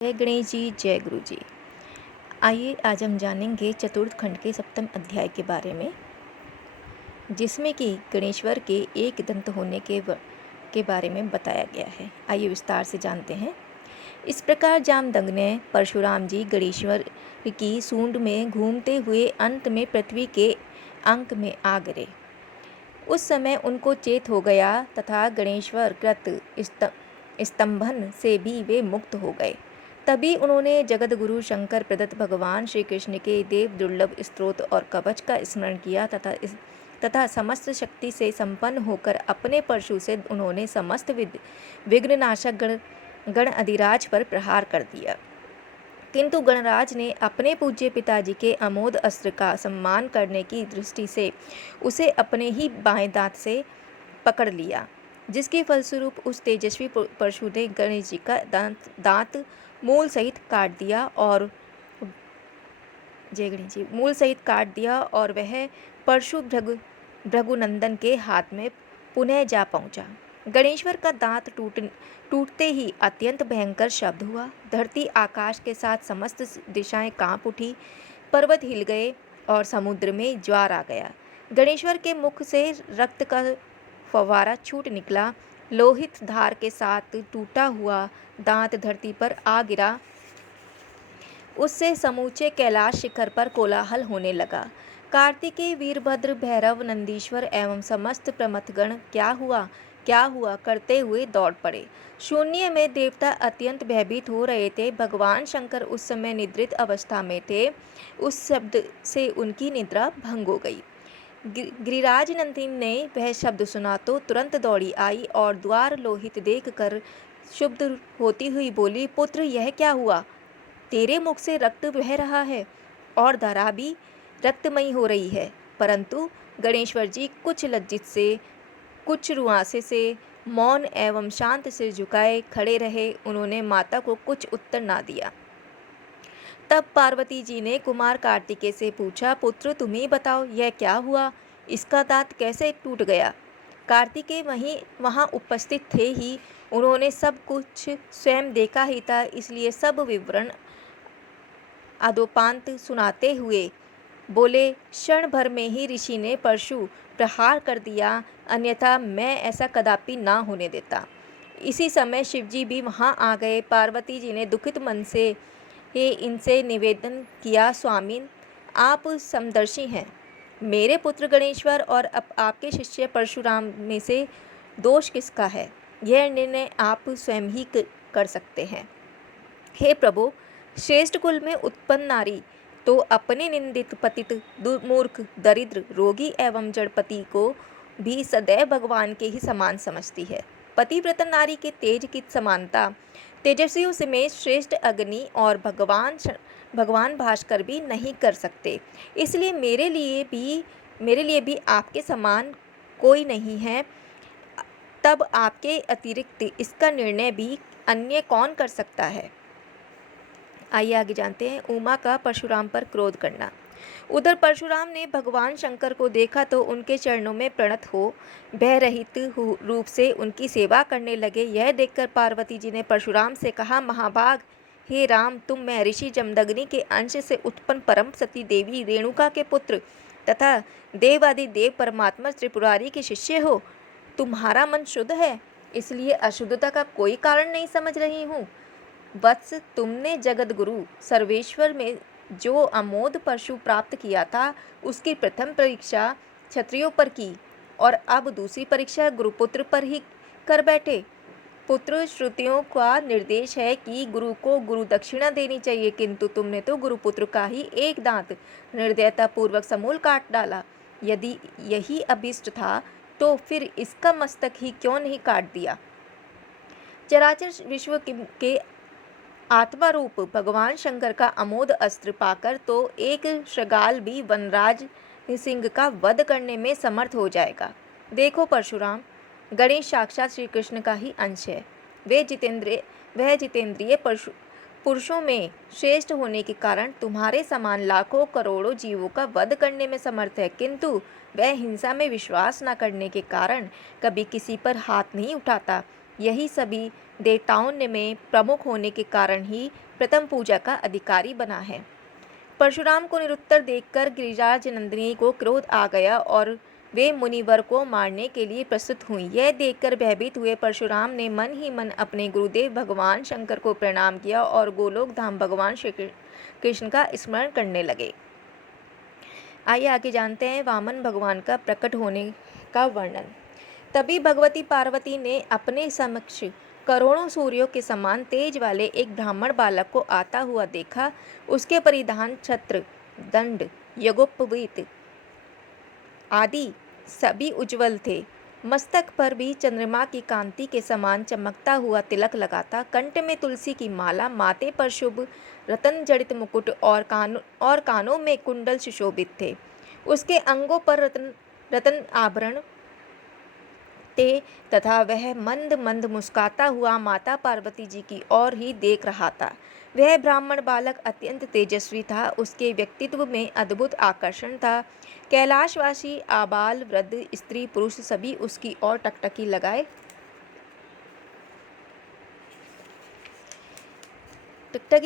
जय गणेश जी, जय गुरु जी। आइए आज हम जानेंगे चतुर्थ खंड के सप्तम अध्याय के बारे में, जिसमें कि गणेश्वर के एक दंत होने के बारे में बताया गया है। आइए विस्तार से जानते हैं। इस प्रकार जामदग्नि ने परशुराम जी गणेश्वर की सूंड में घूमते हुए अंत में पृथ्वी के अंक में आ गिरे। उस समय उनको चेत हो गया तथा गणेश्वर कृत स्तंभन से भी वे मुक्त हो गए। तभी उन्होंने जगत गुरु शंकर प्रदत्त भगवान श्री कृष्ण के देव दुर्लभ स्त्रोत और कवच का स्मरण किया तथा समस्त शक्ति से संपन्न होकर अपने परशु से उन्होंने समस्त विघ्ननाशक गण अधिराज पर प्रहार कर दिया। किंतु गणराज ने अपने पूज्य पिताजी के अमोघ अस्त्र का सम्मान करने की दृष्टि से उसे अपने ही बाएं दांत से पकड़ लिया, जिसके फलस्वरूप उस तेजस्वी परशु ने गणेश जी का दांत मूल सहित काट दिया और वह परशु भृगुनंदन के हाथ में पुनः जा पहुंचा। गणेश्वर का दांत टूटते ही अत्यंत भयंकर शब्द हुआ। धरती आकाश के साथ समस्त दिशाएं कांप उठी, पर्वत हिल गए और समुद्र में ज्वार आ गया। गणेश्वर के मुख से रक्त का फव्वारा छूट निकला। लोहित धार के साथ टूटा हुआ दांत धरती पर आ गिरा। उससे समूचे कैलाश शिखर पर कोलाहल होने लगा। कार्तिकेय, वीरभद्र, भैरव, नंदीश्वर एवं समस्त प्रमथगण क्या हुआ करते हुए दौड़ पड़े। शून्य में देवता अत्यंत भयभीत हो रहे थे। भगवान शंकर उस समय निद्रित अवस्था में थे। उस शब्द से उनकी निद्रा भंग हो गई। गिरिराज नंदिनी ने वह शब्द सुना तो तुरंत दौड़ी आई और द्वार लोहित देखकर क्षुब्ध होती हुई बोली, पुत्र, यह क्या हुआ? तेरे मुख से रक्त बह रहा है और धरा भी रक्तमयी हो रही है। परंतु गणेश्वर जी कुछ लज्जित से, कुछ रुआंसे से, मौन एवं शांत से झुकाए खड़े रहे। उन्होंने माता को कुछ उत्तर ना दिया। तब पार्वती जी ने कुमार कार्तिकेय से पूछा, पुत्र, तुम ही बताओ, यह क्या हुआ? इसका दांत कैसे टूट गया? कार्तिकेय वहाँ उपस्थित थे ही। उन्होंने सब कुछ स्वयं देखा ही था, इसलिए सब विवरण आदोपांत सुनाते हुए बोले, क्षण भर में ही ऋषि ने परशु प्रहार कर दिया, अन्यथा मैं ऐसा कदापि ना होने देता। इसी समय शिवजी भी वहाँ आ गए। पार्वती जी ने दुखित मन से इनसे निवेदन किया, स्वामी, आप समदर्शी हैं। मेरे पुत्र गणेश्वर और आपके शिष्य परशुराम में से दोष किसका है? यह निर्णय आप स्वयं ही कर सकते हैं। हे प्रभु, श्रेष्ठ कुल में उत्पन्न नारी तो अपने निंदित, पतित, मूर्ख, दरिद्र, रोगी एवं जड़पति को भी सदैव भगवान के ही समान समझती है। पतिव्रता नारी के तेज की समानता तेजस्वियों समेत श्रेष्ठ अग्नि और भगवान भास्कर भी नहीं कर सकते। इसलिए मेरे लिए भी आपके समान कोई नहीं है। तब आपके अतिरिक्त इसका निर्णय भी अन्य कौन कर सकता है? आइए आगे जानते हैं। उमा का परशुराम पर क्रोध करना। उधर परशुराम ने भगवान शंकर को देखा तो उनके चरणों में प्रणत हो भयरहित रूप से उनकी सेवा करने लगे। यह देखकर पार्वती जी ने परशुराम से कहा, महाभाग, हे राम, तुम महर्षि जमदग्नि के अंश से उत्पन्न परम सती देवी रेणुका के पुत्र तथा देवादि देव परमात्मा त्रिपुरारी के शिष्य हो। तुम्हारा मन शुद्ध है, इसलिए अशुद्धता का कोई कारण नहीं समझ रही हूँ। वत्स, तुमने जगत गुरु सर्वेश्वर में जो अमोघ परशु प्राप्त किया था, उसकी प्रथम परीक्षा क्षत्रियों पर की और अब दूसरी परीक्षा गुरुपुत्र पर ही कर बैठे। पुत्र, श्रुतियों का निर्देश है कि गुरु को गुरु दक्षिणा देनी चाहिए, किंतु तुमने तो गुरुपुत्र का ही एक दांत निर्दयता पूर्वक समूल काट डाला। यदि यही अभिष्ट था तो फिर इसका मस्तक ही क्यों नहीं काट दिया? चराचर विश्व के आत्मा रूप भगवान शंकर का अमोघ अस्त्र पाकर तो एक शृगाल भी वनराज सिंह का वध करने में समर्थ हो जाएगा। देखो परशुराम, गणेश साक्षात श्री कृष्ण का ही अंश है। वह जितेंद्रिय पुरुषों में श्रेष्ठ होने के कारण तुम्हारे समान लाखों करोड़ों जीवों का वध करने में समर्थ है, किंतु वह हिंसा में विश्वास न करने के कारण कभी किसी पर हाथ नहीं उठाता। यही सभी देवताओं में प्रमुख होने के कारण ही प्रथम पूजा का अधिकारी बना है। परशुराम को निरुत्तर देखकर गिरिराज नंदिनी को क्रोध आ गया और वे मुनिवर को मारने के लिए प्रस्तुत हुई। यह देखकर भयभीत हुए परशुराम ने मन ही मन अपने गुरुदेव भगवान शंकर को प्रणाम किया और गोलोक धाम भगवान श्री कृष्ण का स्मरण करने लगे। आइए आगे जानते हैं वामन भगवान का प्रकट होने का वर्णन। तभी भगवती पार्वती ने अपने समक्ष करोड़ों सूर्यों के समान तेज वाले एक ब्राह्मण बालक को आता हुआ देखा। उसके परिधान छत्र, दंड, यज्ञोपवीत आदि सभी उज्जवल थे। मस्तक पर भी चंद्रमा की कांति के समान चमकता हुआ तिलक लगाता। कंठ में तुलसी की माला, माथे पर शुभ रतन जड़ित मुकुट और कानों में कुंडल सुशोभित थे। उसके अंगों पर रतन आभरण थे तथा वह मंद मंद मुस्काता हुआ माता पार्वती जी की ओर ही देख रहा था। वह ब्राह्मण बालक अत्यंत तेजस्वी था। उसके व्यक्तित्व में अद्भुत आकर्षण था। कैलाशवासी आबाल वृद्ध स्त्री पुरुष सभी उसकी ओर टकटकी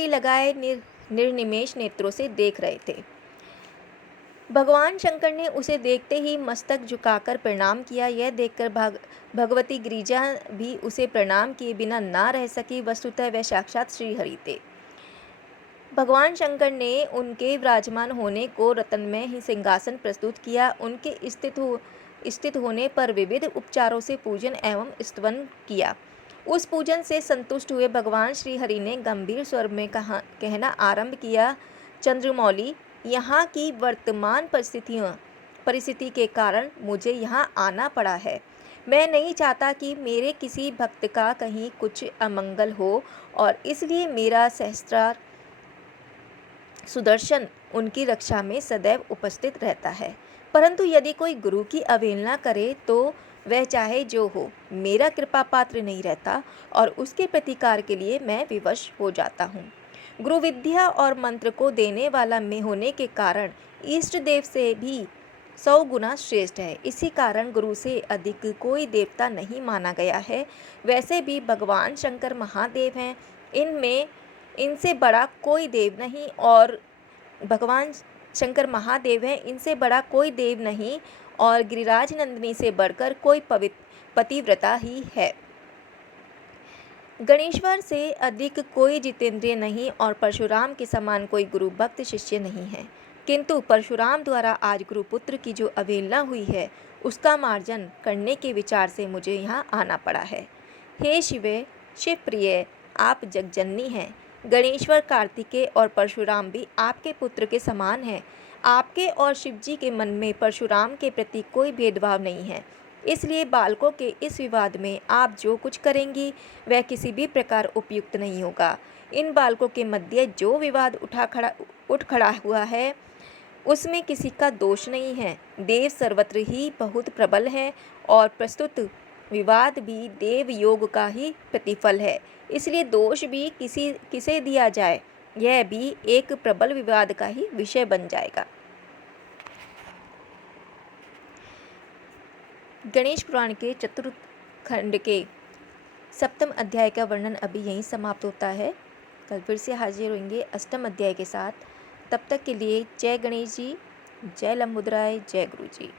लगाए निर्निमेष नेत्रों से देख रहे थे। भगवान शंकर ने उसे देखते ही मस्तक झुकाकर प्रणाम किया। यह देखकर भगवती गिरिजा भी उसे प्रणाम किए बिना ना रह सकी। वस्तुतः वह साक्षात श्रीहरि थे। भगवान शंकर ने उनके विराजमान होने को रत्नमय ही सिंहासन प्रस्तुत किया। उनके स्थित होने पर विविध उपचारों से पूजन एवं स्तवन किया। उस पूजन से संतुष्ट हुए भगवान श्रीहरि ने गंभीर स्वर में कहना आरंभ किया, चंद्रमौली, यहाँ की वर्तमान परिस्थिति के कारण मुझे यहाँ आना पड़ा है। मैं नहीं चाहता कि मेरे किसी भक्त का कहीं कुछ अमंगल हो और इसलिए मेरा सहस्त्रार सुदर्शन उनकी रक्षा में सदैव उपस्थित रहता है। परंतु यदि कोई गुरु की अवहेलना करे तो वह चाहे जो हो मेरा कृपा पात्र नहीं रहता और उसके प्रतिकार के लिए मैं विवश हो जाता हूँ। गुरु विद्या और मंत्र को देने वाला मैं होने के कारण इष्ट देव से भी 100 गुना श्रेष्ठ है। इसी कारण गुरु से अधिक कोई देवता नहीं माना गया है। वैसे भी भगवान शंकर महादेव हैं, इनसे बड़ा कोई देव नहीं और भगवान शंकर महादेव हैं, इनसे बड़ा कोई देव नहीं और गिरिराज नंदिनी से बढ़कर कोई पतिव्रता ही है। गणेश्वर से अधिक कोई जितेंद्रिय नहीं और परशुराम के समान कोई गुरु भक्त शिष्य नहीं है। किंतु परशुराम द्वारा आज गुरुपुत्र की जो अवहेलना हुई है उसका मार्जन करने के विचार से मुझे यहाँ आना पड़ा है। हे शिवे, शिवप्रिय, आप जगजननी हैं। गणेश्वर, कार्तिकेय और परशुराम भी आपके पुत्र के समान हैं। आपके और शिवजी के मन में परशुराम के प्रति कोई भेदभाव नहीं है। इसलिए बालकों के इस विवाद में आप जो कुछ करेंगी वह किसी भी प्रकार उपयुक्त नहीं होगा। इन बालकों के मध्य जो विवाद उठ खड़ा हुआ है उसमें किसी का दोष नहीं है। देव सर्वत्र ही बहुत प्रबल है और प्रस्तुत विवाद भी देव योग का ही प्रतिफल है। इसलिए दोष भी किसे दिया जाए यह भी एक प्रबल विवाद का ही विषय बन जाएगा। गणेश पुराण के चतुर्थ खंड के 7वें अध्याय का वर्णन अभी यहीं समाप्त होता है। कल फिर से हाजिर होंगे 8वें अध्याय के साथ। तब तक के लिए जय गणेश जी, जय लंबोदराय, जय गुरु जी।